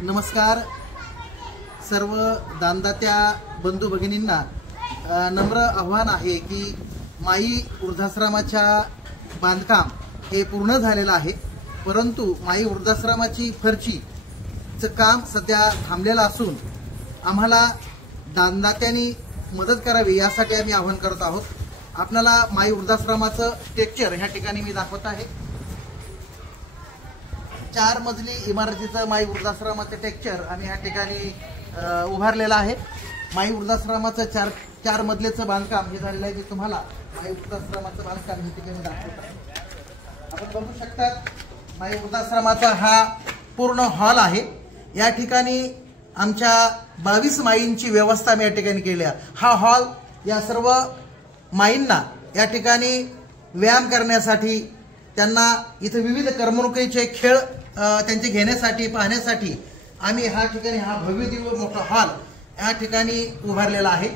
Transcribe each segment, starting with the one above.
नमस्कार सर्व दानदात्या बंधू भगिनींना नम्र आव्हान आहे की माई वृद्धाश्रमाच्या बांधकाम हे पूर्ण झालेलं आहे, परंतु माई वृद्धाश्रमाची फरचीचं काम सध्या थांबलेलं असून आम्हाला दानदात्यांनी मदत करावी यासाठी आम्ही आवाहन करत आहोत। आपल्याला माई वृद्धाश्रमाचं स्ट्रक्चर ह्या ठिकाणी मी दाखवत आहे। 4 मजली इमारतीचं माई वृद्धाश्रमाचं स्ट्रक्चर आम्ही ह्या ठिकाणी उभारलेलं आहे। माई वृद्धाश्रमाचं 4 मजलेचं बांधकाम हे झालेलं आहे, जे तुम्हाला माई वृद्धाश्रमाचं बांधकाम ह्या ठिकाणी दाखवत आहे। आपण बघू शकता माई वृद्धाश्रमाचा हा पूर्ण हॉल आहे। या ठिकाणी आमच्या 22 माईंची व्यवस्था मी या ठिकाणी केली आहे। हा हॉल या सर्व माईंना या ठिकाणी व्यायाम करण्यासाठी, त्यांना इथे विविध करमणुकीचे खेळ त्यांचे घेण्यासाठी पाहण्यासाठी आम्ही ह्या ठिकाणी हा भव्य दिव्य मोठा हॉल या ठिकाणी उभारलेला आहे।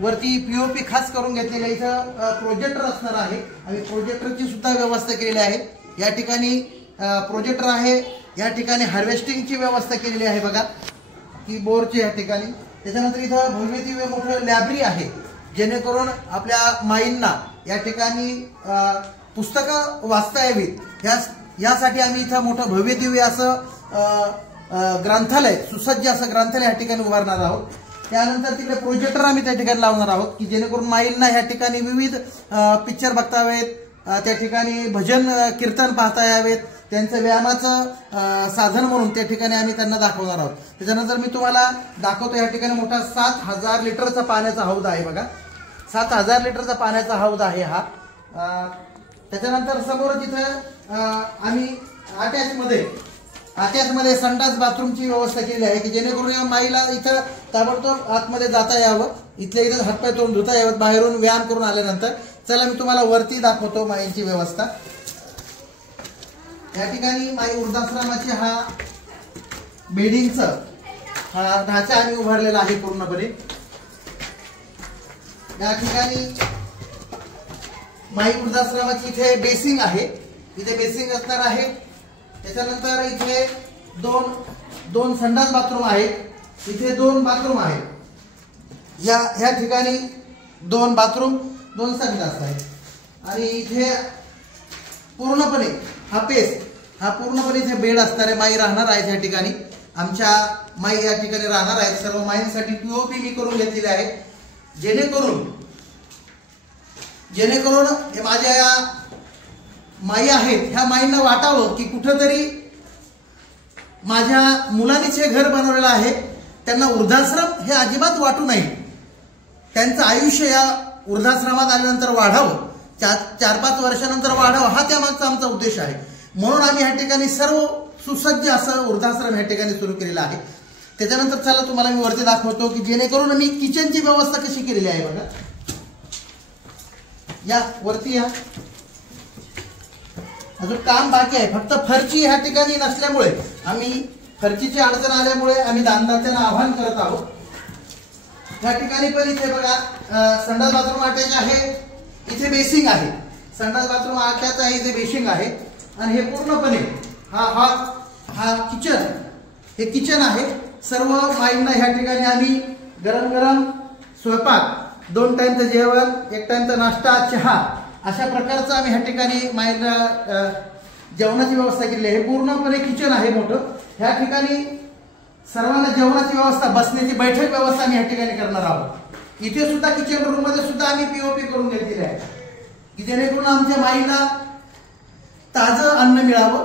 वरती पीओपी खास करून घेतलेला इथं प्रोजेक्टर असणार आहे आणि प्रोजेक्टरची सुद्धा व्यवस्था केलेली आहे। या ठिकाणी प्रोजेक्टर आहे, या ठिकाणी हार्वेस्टिंगची व्यवस्था केलेली आहे बघा की बोरची या ठिकाणी। त्याच्यानंतर इथं भव्य दिव्य मोठं लायब्ररी आहे, जेणेकरून आपल्या माईंना या ठिकाणी पुस्तकं वाचता यावीत यासाठी आम्ही इथं मोठं भव्य दिव्य असं ग्रंथालय, सुसज्ज असं ग्रंथालय या ठिकाणी उभारणार आहोत। त्यानंतर तिकडे प्रोजेक्टर आम्ही त्या ठिकाणी लावणार आहोत की जेणेकरून माईंना या ठिकाणी विविध पिक्चर बघता यावेत, त्या ठिकाणी भजन कीर्तन पाहता यावेत, त्यांचं व्यायामाचं साधन म्हणून त्या ठिकाणी आम्ही त्यांना दाखवणार आहोत। त्याच्यानंतर मी तुम्हाला दाखवतो या ठिकाणी मोठा 7000 लिटरचा पाण्याचा हौद आहे बघा, 7000 लिटरचा पाण्याचा हौद आहे हा। त्याच्यानंतर समोर जिथं आम्ही अटॅचमध्ये संडास बाथरूमची व्यवस्था केली आहे की जेणेकरून या माईला इथं ताबडतोब आतमध्ये जाता यावं, इथल्या इथं हातपाय तोंड धुता यावं बाहेरून व्यायाम करून आल्यानंतर। चला मी तुम्हाला वरती दाखवतो माईंची व्यवस्था। या ठिकाणी माई वृद्धाश्रमाचे हा बिल्डिंगचं हा ढाचा आम्ही उभारलेला आहे पूर्णपणे। या ठिकाणी माई वृद्धाश्रमाची इथे बेसिंग आहे, इथे बेसिंग असणार आहे। त्याच्यानंतर इथे दोन संडास बाथरूम आहेत, इथे 2 बाथरूम आहेत। या ठिकाणी 2 बाथरूम 2 संडास आहेत आणि इथे पूर्णपणे हा पूर्णपणे इथे बेड असणारे माई राहणार आहेत। या ठिकाणी आमच्या माई या ठिकाणी राहणार आहेत। सर्व माईंसाठी पीओपी मी करून घेतलेली आहे, जेणेकरून हे माझ्या या माई आहेत ह्या माईंना वाटावं की कुठंतरी माझ्या मुलांनीच हे घर बनवलेलं आहे, त्यांना वृद्धाश्रम हे अजिबात वाटू नये, त्यांचं आयुष्य या वृद्धाश्रमात आल्यानंतर वाढावं, 4-5 वर्षानंतर वाढावं, हा त्यामागचा आमचा उद्देश आहे। म्हणून आम्ही ह्या ठिकाणी सर्व सुसज्ज असं वृद्धाश्रम ह्या ठिकाणी सुरू केलेला आहे। त्याच्यानंतर चला तुम्हाला मी वरती दाखवतो की जेणेकरून मी किचनची व्यवस्था कशी केलेली आहे बघा। या वरती या, अजून काम बाकी आहे, फक्त फरची ह्या ठिकाणी नसल्यामुळे आम्ही फरचीची अडचण आल्यामुळे आम्ही दानदात्यांना आवाहन करत आहोत। या ठिकाणी पण इथे बघा संडास बाथरूम अटॅच आहे, इथे बेसिंग आहे, संडास बाथरूम अटॅच आहे, इथे बेसिंग आहे आणि हे पूर्णपणे हा किचन आहे। सर्व माईंना ह्या ठिकाणी आम्ही गरम गरम स्वयंपाक, 2 टाइमचं जेवण, 1 टाइमचा नाश्ता, चहा अशा प्रकारचं आम्ही ह्या ठिकाणी माईंना जेवणाची व्यवस्था केलेली आहे। पूर्णपणे किचन आहे मोठं। ह्या ठिकाणी सर्वांना जेवणाची व्यवस्था, बसण्याची बैठक व्यवस्था आम्ही ह्या ठिकाणी करणार आहोत। इथे सुद्धा किचन रूम मध्ये सुद्धा आम्ही पीओपी करून घेतलेली आहे की जेणेकरून आमच्या माईंना ताजं अन्न मिळावं,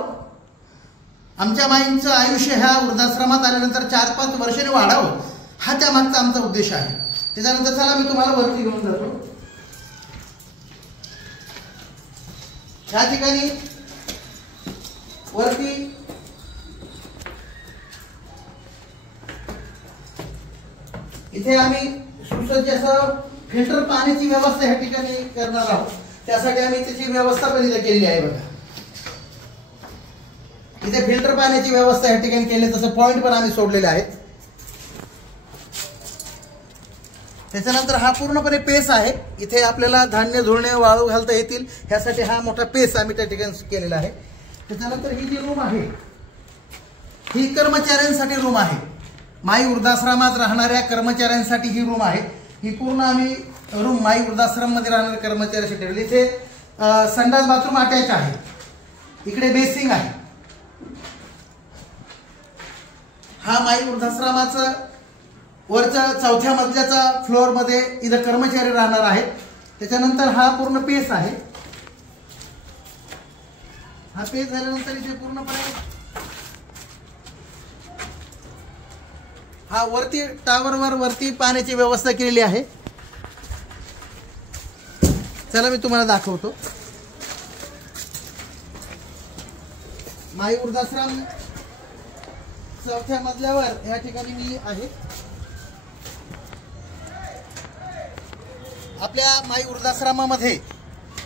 आमच्या माईंचं आयुष्य ह्या वृद्धाश्रमात आल्यानंतर 4-5 वर्षांनी वाढावं, हा त्यामागचा आमचा उद्देश आहे। त्याच्यानंतर चला मी तुम्हाला वरती घेऊन जातो। या ठिकाणी वरती इथे आम्ही सुसज्ज असं फिल्टर पाण्याची व्यवस्था या ठिकाणी करणार आहोत, त्यासाठी आम्ही त्याची व्यवस्था पण इथे केलेली आहे बघा। इथे फिल्टर पाण्याची व्यवस्था या ठिकाणी केली, तसं पॉइंट पण आम्ही सोडलेले आहेत। त्याच्यानंतर हा पूर्णपणे पेस आहे, इथे आपल्याला धान्य धुळणे वाळू घालता येतील ह्यासाठी हा मोठा पेस आम्ही त्या ठिकाणी केलेला आहे। त्याच्यानंतर ही जी रूम आहे ही कर्मचाऱ्यांसाठी रूम आहे, माई वृद्धाश्रमात राहणाऱ्या कर्मचाऱ्यांसाठी ही रूम आहे। ही पूर्ण आम्ही रूम माई वृद्धाश्रम मध्ये राहणाऱ्या कर्मचाऱ्यांसाठी ठेवली। इथे संडास बाथरूम अटॅच आहे, इकडे बेसिंग आहे। हा माई वृद्धाश्रमाचं वरचा 4थ्या मजल्याचा फ्लोअर मध्ये इथं कर्मचारी राहणार आहेत। त्याच्यानंतर हा पूर्ण पेस आहे। हा पेस झाल्यानंतर इथे पूर्णपणे हा वरती टावरवर वरती पाण्याची व्यवस्था केलेली आहे। चला मी तुम्हाला दाखवतो। माई वृद्धाश्रम 4थ्या मजल्यावर या ठिकाणी मी आहे। आपल्या माई वृद्धाश्रमामध्ये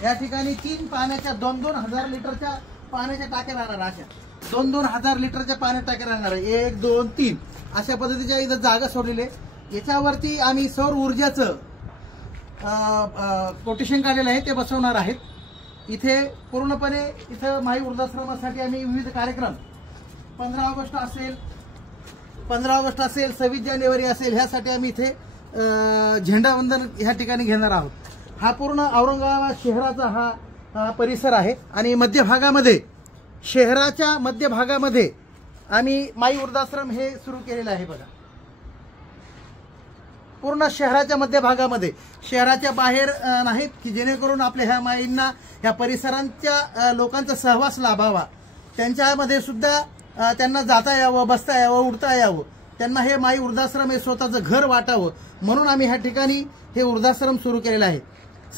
या ठिकाणी 3 पाण्याच्या 2-2 लिटरच्या पाण्याच्या टाक्या राहणार, अशा 2-2 लिटरच्या पाण्याच्या टाक्या राहणार, 1 2 3 अशा पद्धतीच्या इथं जागा सोडलेली आहे। याच्यावरती आम्ही सौर ऊर्जाचं कोटेशन काढलेलं आहे, ते बसवणार आहेत। इथे पूर्णपणे इथं माई वृद्धाश्रमासाठी आम्ही विविध कार्यक्रम 15 ऑगस्ट असेल 26 जानेवारी असेल, ह्यासाठी आम्ही इथे झेंडावंदन ह्या ठिकाणी घेणार आहोत। हा पूर्ण औरंगाबाद शहराचा हा परिसर आहे आणि मध्यभागामध्ये शहराच्या मध्यभागामध्ये आम्ही माई वृद्धाश्रम हे सुरू केलेलं आहे। बघा, पूर्ण शहराच्या मध्यभागामध्ये, शहराच्या बाहेर नाहीत, की जेणेकरून आपल्या ह्या माईंना ह्या परिसरांच्या लोकांचा सहवास लाभावा, त्यांच्यामध्ये सुद्धा त्यांना जाता यावं, बसता यावं, उठता यावं, त्यांना हे माई वृद्धाश्रम हे स्वतःचं घर वाटावं, म्हणून आम्ही ह्या ठिकाणी हे वृद्धाश्रम सुरू केलेलं आहे।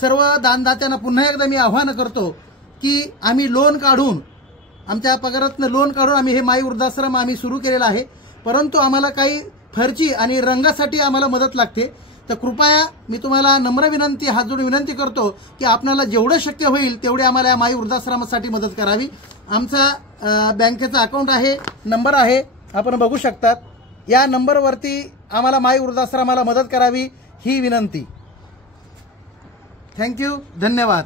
सर्व दानदात्यांना पुन्हा एकदा मी आव्हान करतो की आम्ही लोन काढून, आमच्या पगारातनं लोन काढून आम्ही हे माई वृद्धाश्रम आम्ही सुरू केलेला आहे, परंतु आम्हाला काही फरची आणि रंगासाठी आम्हाला मदत लागते। तर कृपया मी तुम्हाला नम्र विनंती, हात जोडून विनंती करतो की आपल्याला जेवढं शक्य होईल तेवढे आम्हाला या माई वृद्धाश्रमासाठी मदत करावी। आमचा बँकेचा अकाउंट आहे, नंबर आहे, आपण बघू शकतात। या नंबरवरती आम्हाला माई वृद्धाश्रमाला मदत करावी ही विनंती। थँक्यू, धन्यवाद।